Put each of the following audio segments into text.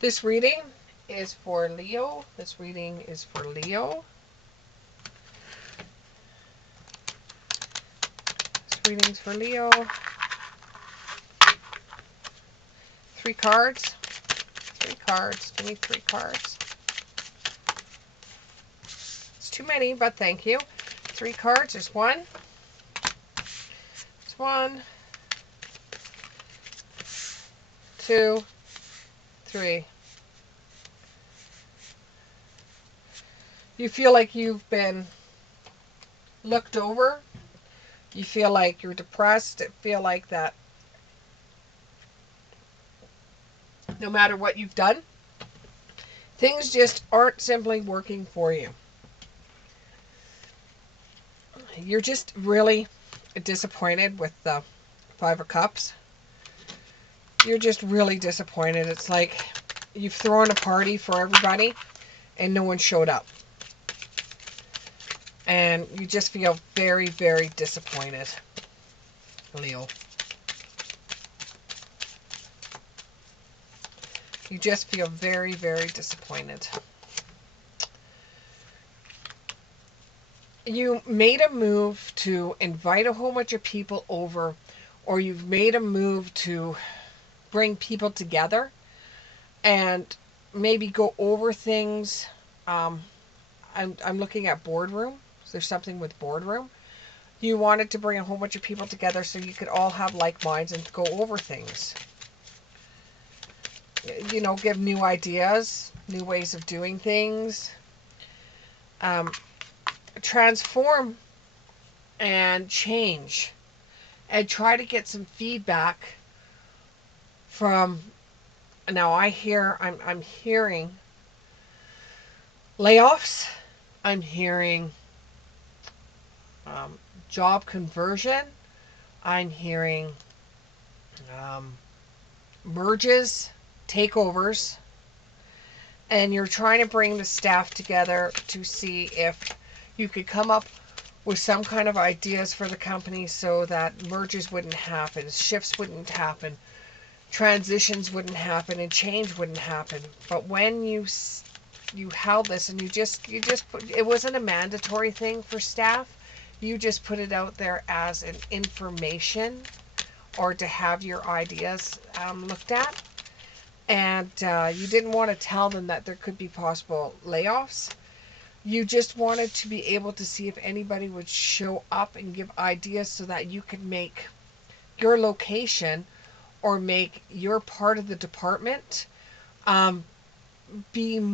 This reading is for Leo. This reading is for Leo. This reading's for Leo. 3 cards. 3 cards. Give me 3 cards. It's too many, but thank you. 3 cards. There's 1. It's 1, 2, 3. You feel like you've been looked over. You feel like you're depressed. You feel like that no matter what you've done, things just aren't simply working for you. You're just really disappointed with the 5 of Cups. You're just really disappointed. It's like you've thrown a party for everybody and no one showed up. And you just feel very, very disappointed, Leo. You just feel very, very disappointed. You made a move to invite a whole bunch of people over, or you've made a move to bring people together and maybe go over things. I'm looking at boardroom. So there's something with boardroom. You wanted to bring a whole bunch of people together so you could all have like minds and go over things. You know, give new ideas, new ways of doing things. Transform and change. And try to get some feedback from... Now I'm hearing layoffs. I'm hearing job conversion. I'm hearing merges, takeovers, and you're trying to bring the staff together to see if you could come up with some kind of ideas for the company so that mergers wouldn't happen, shifts wouldn't happen, transitions wouldn't happen, and change wouldn't happen. But when you held this and you just put, it wasn't a mandatory thing for staff. You just put it out there as an information or to have your ideas looked at. And you didn't want to tell them that there could be possible layoffs. You just wanted to be able to see if anybody would show up and give ideas so that you could make your location or make your part of the department bring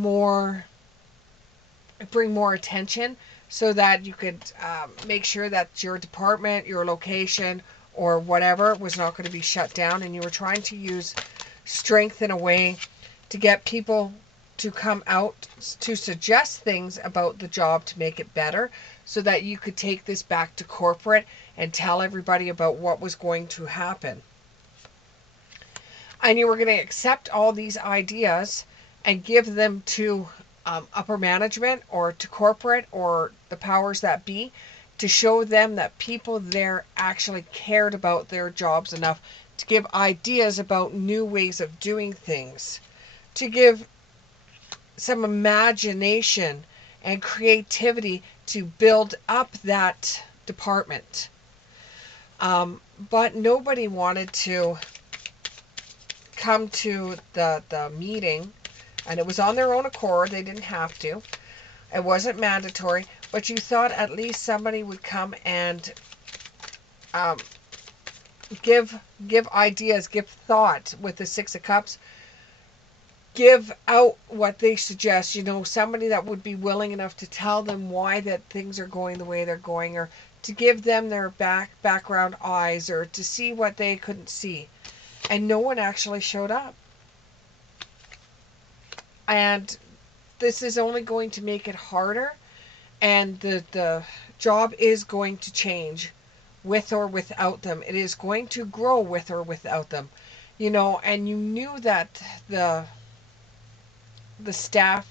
more attention, so that you could make sure that your department, your location, or whatever was not going to be shut down. And you were trying to use strength in a way to get people to come out to suggest things about the job to make it better, so that you could take this back to corporate and tell everybody about what was going to happen. And you were going to accept all these ideas and give them to upper management or to corporate or the powers that be, to show them that people there actually cared about their jobs enough to give ideas about new ways of doing things, to give some imagination and creativity to build up that department. But nobody wanted to come to the meeting, and it was on their own accord. They didn't have to. It wasn't mandatory, but you thought at least somebody would come and give ideas, give thought with the 6 of Cups. Give out what they suggest, you know, somebody that would be willing enough to tell them why that things are going the way they're going, or to give them their background eyes, or to see what they couldn't see. And no one actually showed up. And this is only going to make it harder, and the job is going to change with or without them. It is going to grow with or without them, you know. And you knew that the staff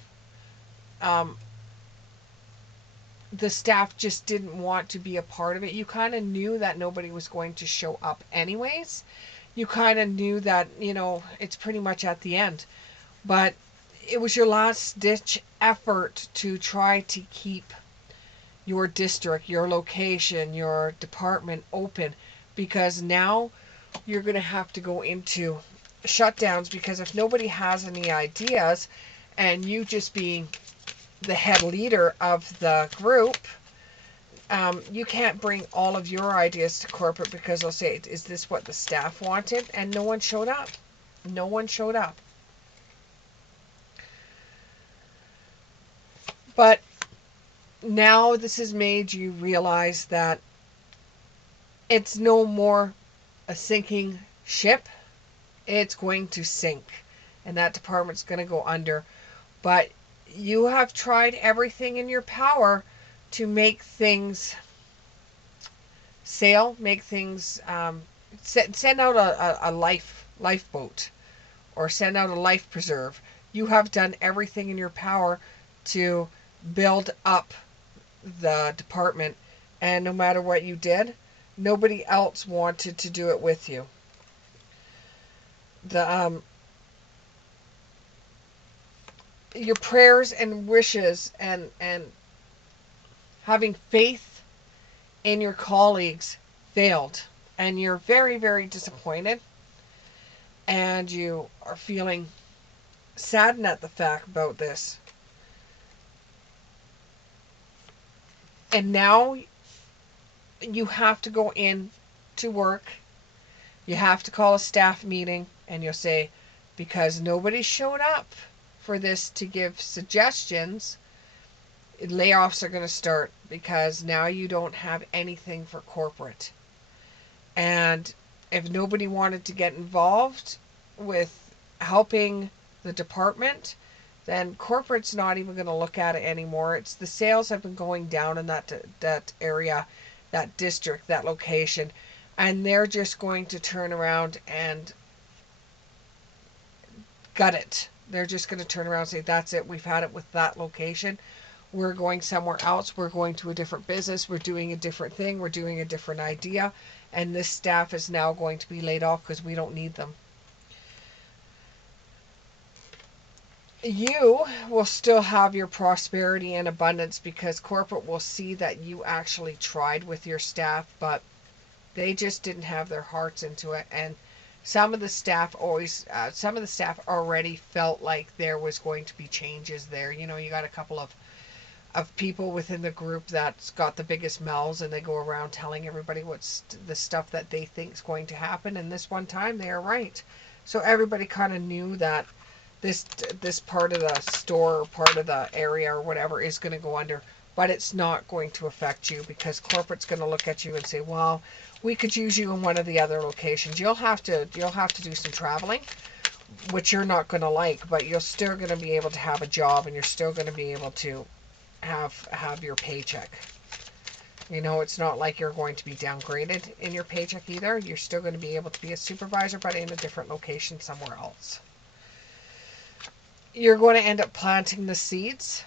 just didn't want to be a part of it. You kind of knew that nobody was going to show up anyways. You kind of knew that, you know, it's pretty much at the end. But it was your last ditch effort to try to keep your district, your location, your department open, because now you're going to have to go into shutdowns, because if nobody has any ideas and you just being the head leader of the group, you can't bring all of your ideas to corporate, because they'll say, is this what the staff wanted? And no one showed up. No one showed up. But now this has made you realize that it's no more a sinking ship. It's going to sink, and that department's going to go under. But you have tried everything in your power to make things sail, make things send out a lifeboat, or send out a life preserve. You have done everything in your power to build up the department, and no matter what you did, nobody else wanted to do it with you. The your prayers and wishes and having faith in your colleagues failed, and you're very, very disappointed, and you are feeling saddened at the fact about this. And now you have to go in to work. You have to call a staff meeting, and you'll say, because nobody showed up for this to give suggestions, layoffs are going to start, because now you don't have anything for corporate. And if nobody wanted to get involved with helping the department, then corporate's not even going to look at it anymore. It's the sales have been going down in that area, that district, that location, and they're just going to turn around and gut it. They're just going to turn around and say, that's it, we've had it with that location. We're going somewhere else. We're going to a different business. We're doing a different thing. We're doing a different idea. And this staff is now going to be laid off because we don't need them. You will still have your prosperity and abundance, because corporate will see that you actually tried with your staff, but they just didn't have their hearts into it. And some of the staff already felt like there was going to be changes there. You know, you got a couple of people within the group that's got the biggest mouths, and they go around telling everybody what's the stuff that they think is going to happen. And this one time they are right. So everybody kind of knew that this part of the store or part of the area or whatever is going to go under, but it's not going to affect you, because corporate's going to look at you and say, well, we could use you in one of the other locations. You'll have to do some traveling, which you're not going to like, but you're still going to be able to have a job, and you're still going to be able to have your paycheck. You know, it's not like you're going to be downgraded in your paycheck either. You're still going to be able to be a supervisor, but in a different location somewhere else. You're going to end up planting the seeds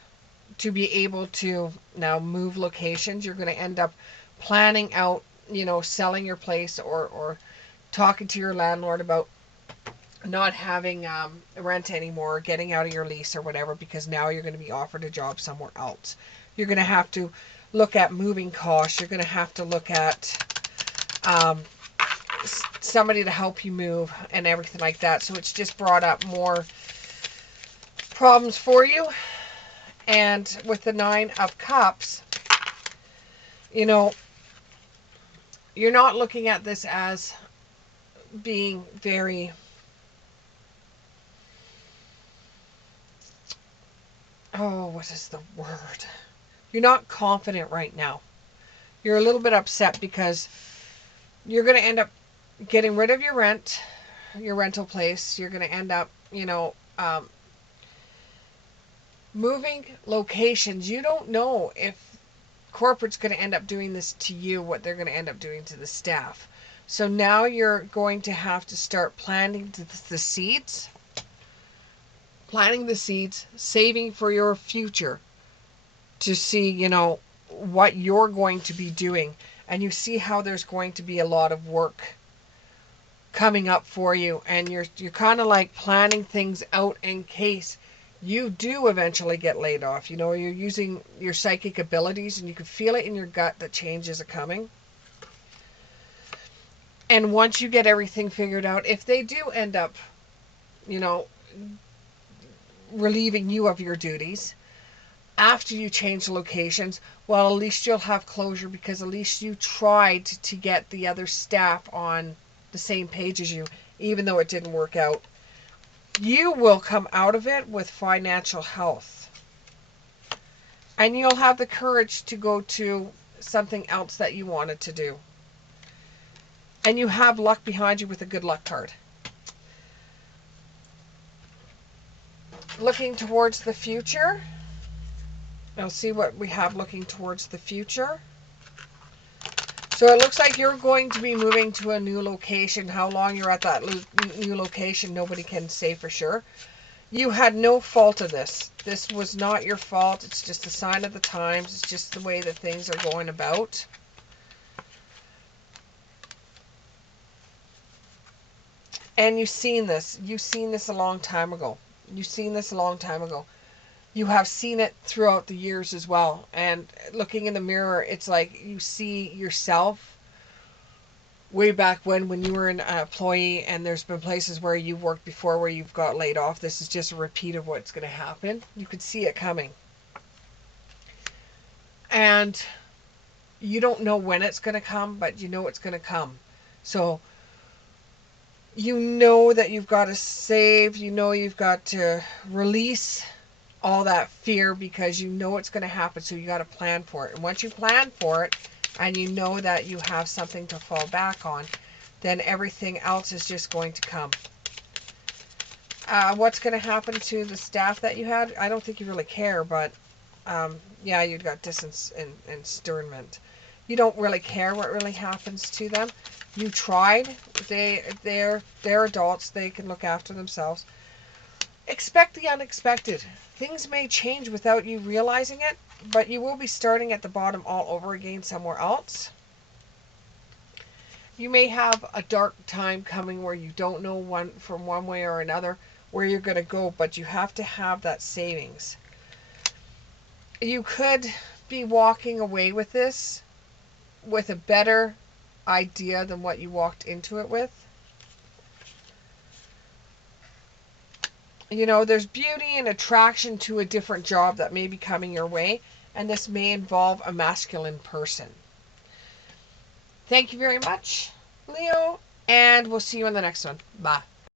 to be able to now move locations. You're going to end up planning out, you know, selling your place, or talking to your landlord about not having rent anymore, getting out of your lease or whatever, because now you're going to be offered a job somewhere else. You're going to have to look at moving costs. You're going to have to look at somebody to help you move and everything like that. So it's just brought up more problems for you. And with the 9 of Cups, you know, you're not looking at this as being very what is the word? You're not confident right now. You're a little bit upset because you're going to end up getting rid of your rental place. You're going to end up, you know, moving locations. You don't know if corporate's going to end up doing this to you, what they're going to end up doing to the staff. So now you're going to have to start planting the seeds. Planting the seeds, saving for your future, to see, you know, what you're going to be doing. And you see how there's going to be a lot of work coming up for you, and you're kind of like planning things out in case you do eventually get laid off. You know, you're using your psychic abilities, and you can feel it in your gut that changes are coming. And once you get everything figured out, if they do end up, you know, relieving you of your duties after you change locations, well, at least you'll have closure, because at least you tried to get the other staff on the same page as you, even though it didn't work out. You will come out of it with financial health, and you'll have the courage to go to something else that you wanted to do. And you have luck behind you with a good luck card. Looking towards the future. Now see what we have looking towards the future. So it looks like you're going to be moving to a new location. How long you're at that new location, nobody can say for sure. You had no fault of this. This was not your fault. It's just a sign of the times. It's just the way that things are going about. And you've seen this. You've seen this a long time ago. You've seen this a long time ago. You have seen it throughout the years as well. And looking in the mirror, it's like you see yourself way back when you were an employee, and there's been places where you've worked before where you've got laid off. This is just a repeat of what's going to happen. You could see it coming. And you don't know when it's going to come, but you know it's going to come. So you know that you've got to save, you know you've got to release all that fear, because you know it's going to happen, so you got to plan for it. And once you plan for it, and you know that you have something to fall back on, then everything else is just going to come. What's going to happen to the staff that you had? I don't think you really care, but yeah, you got distance and sternment. You don't really care what really happens to them. You tried. They're adults. They can look after themselves. Expect the unexpected. Things may change without you realizing it, but you will be starting at the bottom all over again somewhere else. You may have a dark time coming where you don't know from one way or another where you're going to go, but you have to have that savings. You could be walking away with this with a better idea than what you walked into it with. You know, there's beauty and attraction to a different job that may be coming your way, and this may involve a masculine person. Thank you very much, Leo, and we'll see you in the next one. Bye.